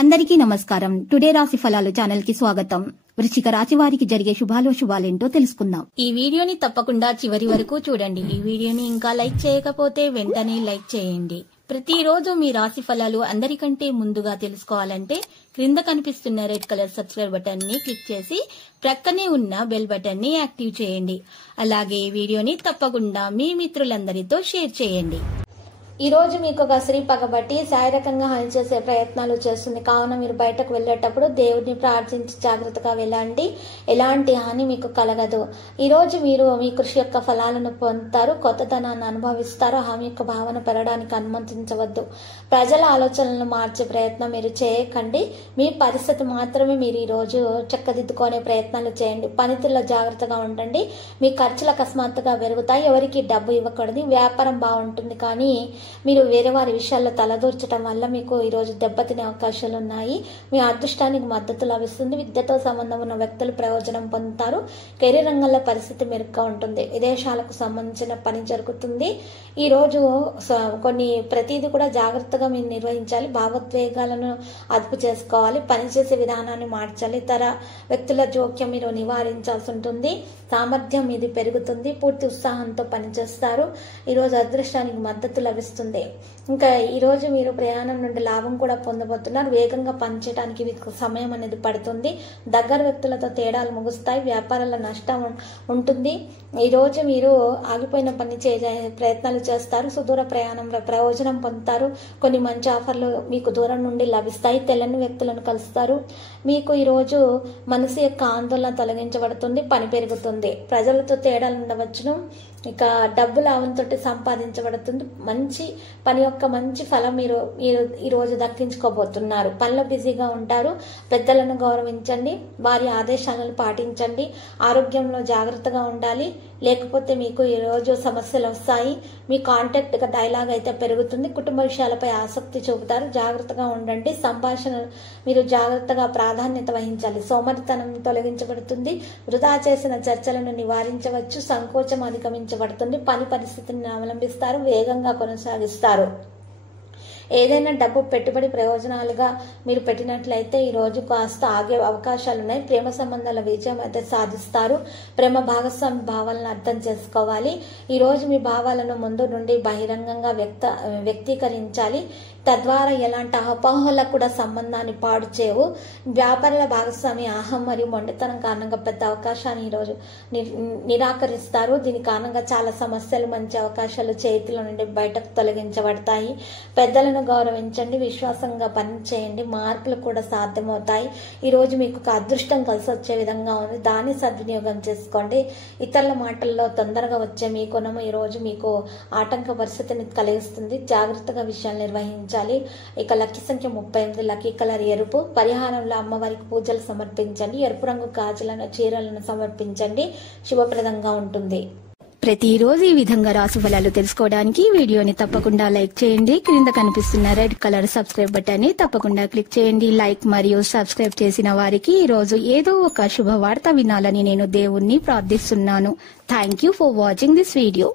అందరికీ నమస్కారం. టుడే రాశి ఫలాలు ఛానల్ కి స్వాగతం. వృశ్చిక రాశి వారికి జరిగే శుభాలేంటో తెలుసుకుందాం. ఈ వీడియోని తప్పకుండా చివరి వరకు చూడండి. ఈ వీడియోని ఇంకా లైక్ చేయకపోతే వెంటనే లైక్ చేయండి. ప్రతిరోజు మీ రాశి ఫలాలు అందరికంటే ముందుగా తెలుసుకోవాలంటే క్రింద కనిపిస్తున్న రెడ్ కలర్ సబ్స్క్రైబ్ బటన్ ని క్లిక్ చేసి ప్రక్కనే ఉన్న బెల్ బటన్ ని యాక్టివ్ చేయండి. అలాగే ఈ వీడియోని తప్పకుండా మీ మిత్రులందరితో షేర్ చేయండి. ఈ రోజు మీకు ఒక స్త్రీ పగబట్టి శారీరకంగా హాని చేసే ప్రయత్నాలు చేస్తుంది. కావున మీరు బయటకు వెళ్ళేటప్పుడు దేవుడిని ప్రార్థించి జాగ్రత్తగా వెళ్ళండి. ఎలాంటి హాని మీకు కలగదు. ఈ రోజు మీరు మీ కృషి యొక్క ఫలాలను పొందుతారు. కొత్తదనాన్ని అనుభవిస్తారు. హామీ యొక్క భావన పెరగడానికి అనుమతించవద్దు. ప్రజల ఆలోచనలను మార్చే ప్రయత్నం మీరు చేయకండి. మీ పరిస్థితి మాత్రమే మీరు ఈ రోజు చక్కదిద్దుకునే ప్రయత్నాలు చేయండి. పనితీరులో జాగ్రత్తగా ఉండండి. మీ ఖర్చులు అకస్మాత్తుగా పెరుగుతాయి. ఎవరికి డబ్బు ఇవ్వకూడదు. వ్యాపారం బాగుంటుంది, కానీ మీరు వేరే వారి విషయాల్లో తలదూర్చడం వల్ల మీకు ఈరోజు దెబ్బతినే అవకాశాలు ఉన్నాయి. మీ అదృష్టానికి మద్దతు లభిస్తుంది. విద్యతో సంబంధం ఉన్న వ్యక్తులు ప్రయోజనం పొందుతారు. కెరీర్ రంగంలో పరిస్థితి మెరుగ్గా ఉంటుంది. విదేశాలకు సంబంధించిన పని జరుగుతుంది. ఈ రోజు ప్రతిదీ కూడా జాగ్రత్తగా మీరు నిర్వహించాలి. భావోద్వేగాలను అదుపు చేసుకోవాలి. పనిచేసే విధానాన్ని మార్చాలి. ఇతర వ్యక్తుల జోక్యం మీరు నివారించాల్సి ఉంటుంది. సామర్థ్యం ఇది పెరుగుతుంది. పూర్తి ఉత్సాహంతో పనిచేస్తారు. ఈరోజు అదృష్టానికి మద్దతు లభిస్తుంది. ఇంకా ఈ రోజు మీరు ప్రయాణం నుండి లాభం కూడా పొందబోతున్నారు. వేగంగా పనిచేయడానికి మీకు సమయం అనేది పడుతుంది. దగ్గర వ్యక్తులతో తేడాలు ముగుస్తాయి. వ్యాపారాల నష్టం ఉంటుంది. ఈ రోజు మీరు ఆగిపోయిన పని ప్రయత్నాలు చేస్తారు. సుదూర ప్రయాణంలో ప్రయోజనం పొందుతారు. కొన్ని మంచి ఆఫర్లు మీకు దూరం నుండి లభిస్తాయి. తెల్లని వ్యక్తులను కలుస్తారు. మీకు ఈ రోజు మనసు యొక్క ఆందోళన తొలగించబడుతుంది. పని పెరుగుతుంది. ప్రజలతో తేడాలు ఉండవచ్చును. ఇక డబ్బు లాభంతో సంపాదించబడుతుంది. మంచి పని యొక్క మంచి ఫలం మీరు ఈ రోజు దక్కించుకోబోతున్నారు. పనిలో బిజీగా ఉంటారు. పెద్దలను గౌరవించండి. వారి ఆదేశాలను పాటించండి. ఆరోగ్యంలో జాగ్రత్తగా ఉండాలి. లేకపోతే మీకు ఈ రోజు సమస్యలు వస్తాయి. మీ కాంటాక్ట్ డైలాగ్ అయితే పెరుగుతుంది. కుటుంబ విషయాలపై ఆసక్తి చూపుతారు. జాగ్రత్తగా ఉండండి. సంభాషణ మీరు జాగ్రత్తగా ప్రాధాన్యత వహించాలి. సోమరితనం తొలగించబడుతుంది. వృధా చేసిన చర్చలను నివారించవచ్చు. సంకోచం అధిగమించబడుతుంది. పని పరిస్థితిని అవలంబిస్తారు. వేగంగా కొనసాగిస్తారు. ఏదైనా డబ్బు పెట్టుబడి ప్రయోజనాలుగా మీరు పెట్టినట్లయితే ఈ రోజు కాస్త ఆగే అవకాశాలు ఉన్నాయి. ప్రేమ సంబంధాల విజయం అయితే సాధిస్తారు. ప్రేమ భాగస్వామి భావాలను అర్థం చేసుకోవాలి. ఈ రోజు మీ భావాలను ముందు నుండి బహిరంగంగా వ్యక్తీకరించాలి. తద్వారా ఎలాంటి అపోహలకు కూడా సంబంధాన్ని పాడు చేయవు. వ్యాపారాల భాగస్వామి అహం మరియు మొండితనం కారణంగా పెద్ద అవకాశాన్ని ఈరోజు నిరాకరిస్తారు. దీని కారణంగా చాలా సమస్యలు, మంచి అవకాశాలు చేతిలో నుండి బయటకు తొలగించబడతాయి. పెద్దలను గౌరవించండి. విశ్వాసంగా పని చేయండి. మార్పులు కూడా సాధ్యమవుతాయి. ఈ రోజు మీకు ఒక అదృష్టం కలిసి వచ్చే విధంగా ఉంది. దాన్ని సద్వినియోగం చేసుకోండి. ఇతరుల మాటల్లో తొందరగా వచ్చే మీ గుణము ఈ రోజు మీకు ఆటంక పరిస్థితిని కలిగిస్తుంది. జాగ్రత్తగా విషయాలు నిర్వహించాలి. ఇక లక్కీ సంఖ్య 38. లక్కీ కలర్ ఎరుపు. పరిహారంలో అమ్మవారికి పూజలు సమర్పించండి. ఎరుపు రంగు గాజులను, చీరలను సమర్పించండి. శుభప్రదంగా ఉంటుంది. ప్రతిరోజు ఈ విధంగా రాశి ఫలాలు తెలుసుకోవడానికి వీడియోని తప్పకుండా లైక్ చేయండి. క్రింద కనిపిస్తున్న రెడ్ కలర్ సబ్స్క్రైబ్ బటన్ ని తప్పకుండా క్లిక్ చేయండి. లైక్ మరియు సబ్స్క్రైబ్ చేసిన వారికి ఈ రోజు ఏదో ఒక శుభవార్త వినాలని నేను దేవుణ్ణి ప్రార్థిస్తున్నాను. Thank you for watching this video.